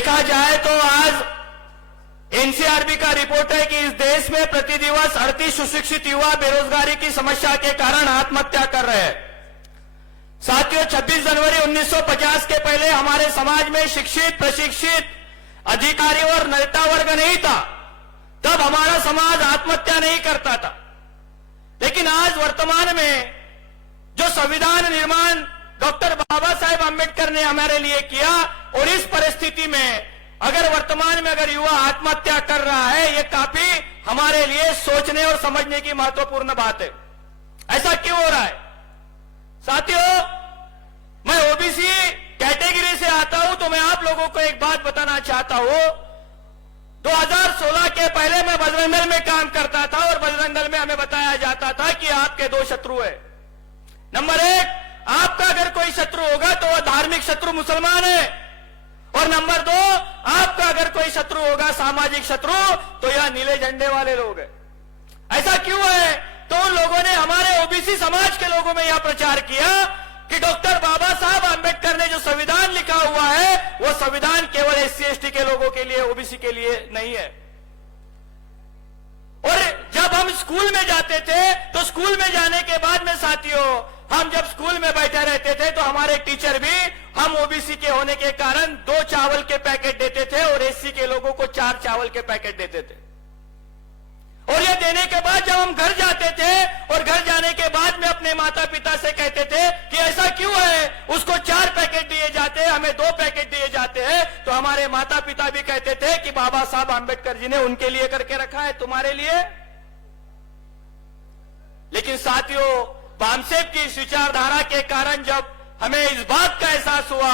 देखा जाए तो आज एनसीआरबी का रिपोर्ट है कि इस देश में प्रति दिवस 38 सुशिक्षित युवा बेरोजगारी की समस्या के कारण आत्महत्या कर रहे हैं। साथियों, 26 जनवरी 1950 के पहले हमारे समाज में शिक्षित, प्रशिक्षित अधिकारी और नेता वर्ग नहीं था। तब हमारा समाज आत्महत्या नहीं करता था। लेकिन आज वर्तमान में जो संविधान निर्माण डॉक्टर बाबा साहेब आंबेडकर ने हमारे लिए किया, और इस परिस्थिति में अगर वर्तमान में अगर युवा आत्महत्या कर रहा है, ये काफी हमारे लिए सोचने और समझने की महत्वपूर्ण बात है। ऐसा क्यों हो रहा है? साथियों, मैं ओबीसी कैटेगरी से आता हूं, तो मैं आप लोगों को एक बात बताना चाहता हूं। 2016 के पहले मैं बजरंग दल में काम करता था, और बजरंग दल में हमें बताया जाता था कि आपके दो शत्रु है। नंबर एक, आपका अगर कोई शत्रु होगा तो वह धार्मिक शत्रु मुसलमान है, और नंबर दो, आपका अगर कोई शत्रु होगा सामाजिक शत्रु, तो यह नीले झंडे वाले लोग हैं। ऐसा क्यों है? तो उन लोगों ने हमारे ओबीसी समाज के लोगों में यह प्रचार किया कि डॉक्टर बाबा साहब आंबेडकर ने जो संविधान लिखा हुआ है, वो संविधान केवल एससी एसटी के लोगों के लिए, ओबीसी के लिए नहीं है। और जब हम स्कूल में जाते थे, तो स्कूल में जाने के बाद में साथियों, हम जब स्कूल में बैठे रहते थे तो हमारे टीचर भी हम ओबीसी के होने के कारण 2 चावल के पैकेट देते थे, और एससी के लोगों को 4 चावल के पैकेट देते थे। और ये देने के बाद जब हम घर जाते थे, और घर जाने के बाद में अपने माता पिता से कहते थे कि ऐसा क्यों है, उसको 4 पैकेट दिए जाते हैं, हमें 2 पैकेट दिए जाते हैं, तो हमारे माता पिता भी कहते थे कि बाबा साहब आंबेडकर जी ने उनके लिए करके रखा है, तुम्हारे लिए। लेकिन साथियों, बामसेब की इस विचारधारा के कारण जब हमें इस बात का एहसास हुआ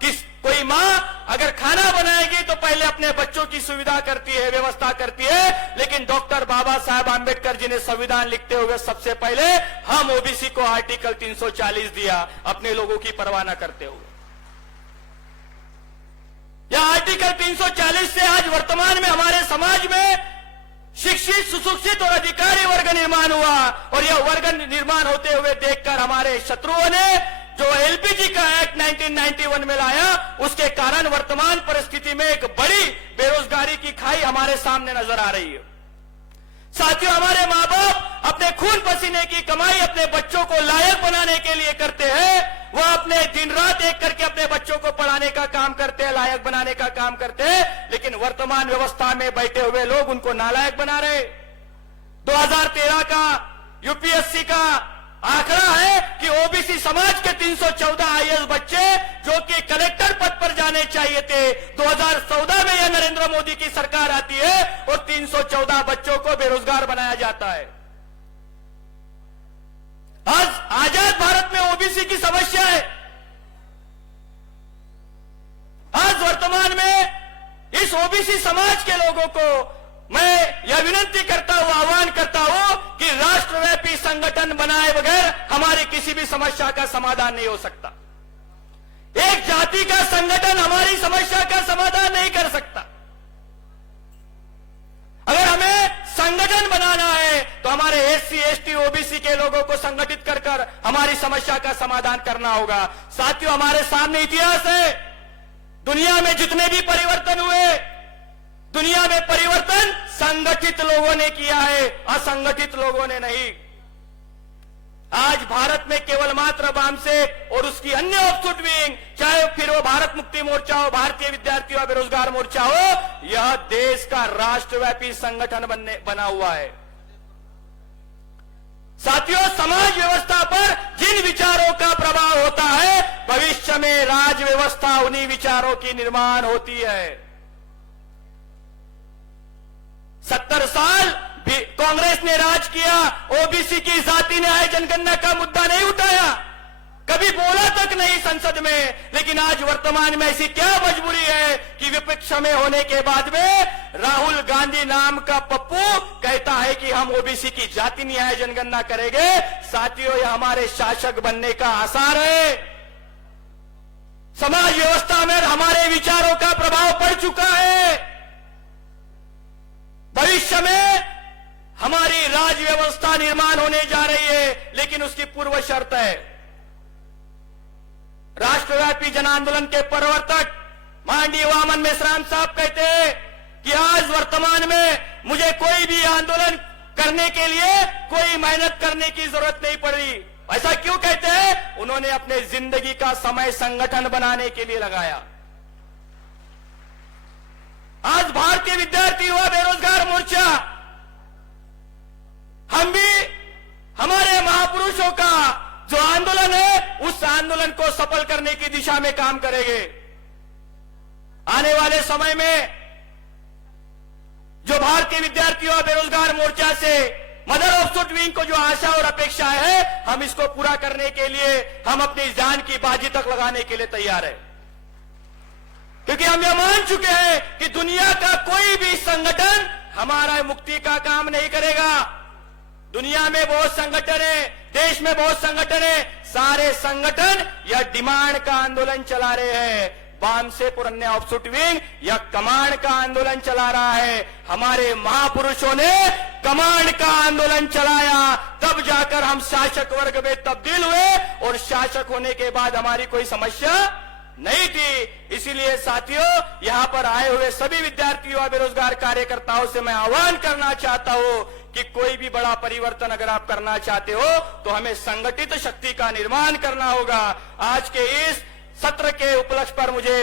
कि कोई मां अगर खाना बनाएगी तो पहले अपने बच्चों की सुविधा करती है, व्यवस्था करती है, लेकिन डॉक्टर बाबा साहब आंबेडकर जी ने संविधान लिखते हुए सबसे पहले हम ओबीसी को आर्टिकल 340 दिया, अपने लोगों की परवाह न करते हुए। यह आर्टिकल 340 से आज वर्तमान में हमारे समाज में शिक्षित, सुशिक्षित और अधिकारी वर्ग निर्माण हुआ, और यह वर्ग निर्माण होते हुए देखकर हमारे शत्रुओं ने जो एलपीजी का एक्ट 1991 में लाया, उसके कारण वर्तमान परिस्थिति में एक बड़ी बेरोजगारी की खाई हमारे सामने नजर आ रही है। साथियों, हमारे मां बाप अपने खून पसीने की कमाई अपने बच्चों को लायक बनाने के लिए करते हैं। वह अपने दिन रात एक करके अपने बच्चों को पढ़ाने का काम करते हैं, लायक बनाने का काम करते हैं, लेकिन वर्तमान व्यवस्था में बैठे हुए लोग उनको नालायक बना रहे। 2013 का यूपीएससी का आंकड़ा है कि ओबीसी समाज के 314 आईएएस बच्चे जो कि कलेक्टर पद पर जाने चाहिए थे, 2014 में यह नरेंद्र मोदी की सरकार आती है और 314 बच्चों को बेरोजगार बनाया जाता है। आज आजाद भारत में ओबीसी की समस्या है। आज वर्तमान में इस ओबीसी समाज के लोगों को मैं यह विनती करता हूं, आह्वान करता हूं कि राष्ट्रव्यापी संगठन बनाए बगैर हमारी किसी भी समस्या का समाधान नहीं हो सकता। एक जाति का संगठन हमारी समस्या का समाधान नहीं कर सकता। अगर हमें संगठन बनाना है तो हमारे एससी, एसटी, ओबीसी के लोगों को संगठित कर हमारी समस्या का समाधान करना होगा। साथियों, हमारे सामने इतिहास है। दुनिया में जितने भी परिवर्तन हुए, दुनिया में परिवर्तन संगठित लोगों ने किया है, असंगठित लोगों ने नहीं। आज भारत में केवल मात्र बामसेब और उसकी अन्य ऑफशूट विंग, चाहे फिर वो भारत मुक्ति मोर्चा हो, भारतीय विद्यार्थी व बेरोजगार मोर्चा हो, यह देश का राष्ट्रव्यापी संगठन बना हुआ है। साथियों, समाज व्यवस्था पर जिन विचारों का प्रभाव होता है, भविष्य में राज व्यवस्था उन्हीं विचारों की निर्माण होती है। 70 साल कांग्रेस ने राज किया, ओबीसी की जाति न्याय जनगणना का मुद्दा नहीं उठाया, कभी बोला तक नहीं संसद में। लेकिन आज वर्तमान में ऐसी क्या मजबूरी है कि विपक्ष में होने के बाद में राहुल गांधी नाम का पप्पू कहता है कि हम ओबीसी की जाति न्याय जनगणना करेंगे। साथियों, यह हमारे शासक बनने का आसार है। समाज व्यवस्था में हमारे विचारों का प्रभाव पड़ चुका है। भविष्य में हमारी राज व्यवस्था निर्माण होने जा रही है, लेकिन उसकी पूर्व शर्त है राष्ट्रव्यापी जन आंदोलन के प्रवर्तक माननीय वामन मेश्राम साहब कहते हैं कि आज वर्तमान में मुझे कोई भी आंदोलन करने के लिए कोई मेहनत करने की जरूरत नहीं पड़ी। ऐसा क्यों कहते हैं? उन्होंने अपने जिंदगी का समय संगठन बनाने के लिए लगाया। आज भारतीय विद्यार्थी युवा बेरोजगार मोर्चा हम भी हमारे महापुरुषों का जो आंदोलन है उस आंदोलन को सफल करने की दिशा में काम करेंगे। आने वाले समय में जो भारतीय विद्यार्थी युवा बेरोजगार मोर्चा से मदर ऑफ सुट विंग को जो आशा और अपेक्षा है, हम इसको पूरा करने के लिए हम अपनी जान की बाजी तक लगाने के लिए तैयार है। क्योंकि हम यह मान चुके हैं कि दुनिया का कोई भी संगठन हमारा मुक्ति का काम नहीं करेगा। दुनिया में बहुत संगठन है, देश में बहुत संगठन है, सारे संगठन यह डिमांड का आंदोलन चला रहे हैं। वाम से पुरन्य ऑफशूट विंग यह कमांड का आंदोलन चला रहा है। हमारे महापुरुषों ने कमांड का आंदोलन चलाया, तब जाकर हम शासक वर्ग में तब्दील हुए और शासक होने के बाद हमारी कोई समस्या नहीं थी। इसीलिए साथियों, यहां पर आए हुए सभी विद्यार्थी युवा बेरोजगार कार्यकर्ताओं से मैं आह्वान करना चाहता हूं कि कोई भी बड़ा परिवर्तन अगर आप करना चाहते हो तो हमें संगठित शक्ति का निर्माण करना होगा। आज के इस सत्र के उपलक्ष्य पर मुझे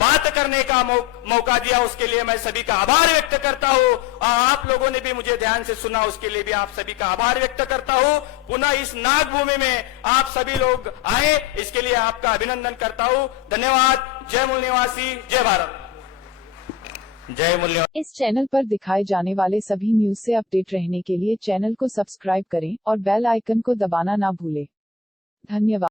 बात करने का मौका दिया, उसके लिए मैं सभी का आभार व्यक्त करता हूं। और आप लोगों ने भी मुझे ध्यान से सुना, उसके लिए भी आप सभी का आभार व्यक्त करता हूं। पुनः इस नागभूमि में आप सभी लोग आए, इसके लिए आपका अभिनंदन करता हूं। धन्यवाद। जय मूल निवासी, जय भारत, जय मूल निवासी। इस चैनल पर दिखाए जाने वाले सभी न्यूज से अपडेट रहने के लिए चैनल को सब्सक्राइब करें और बेल आइकन को दबाना ना भूलें। धन्यवाद।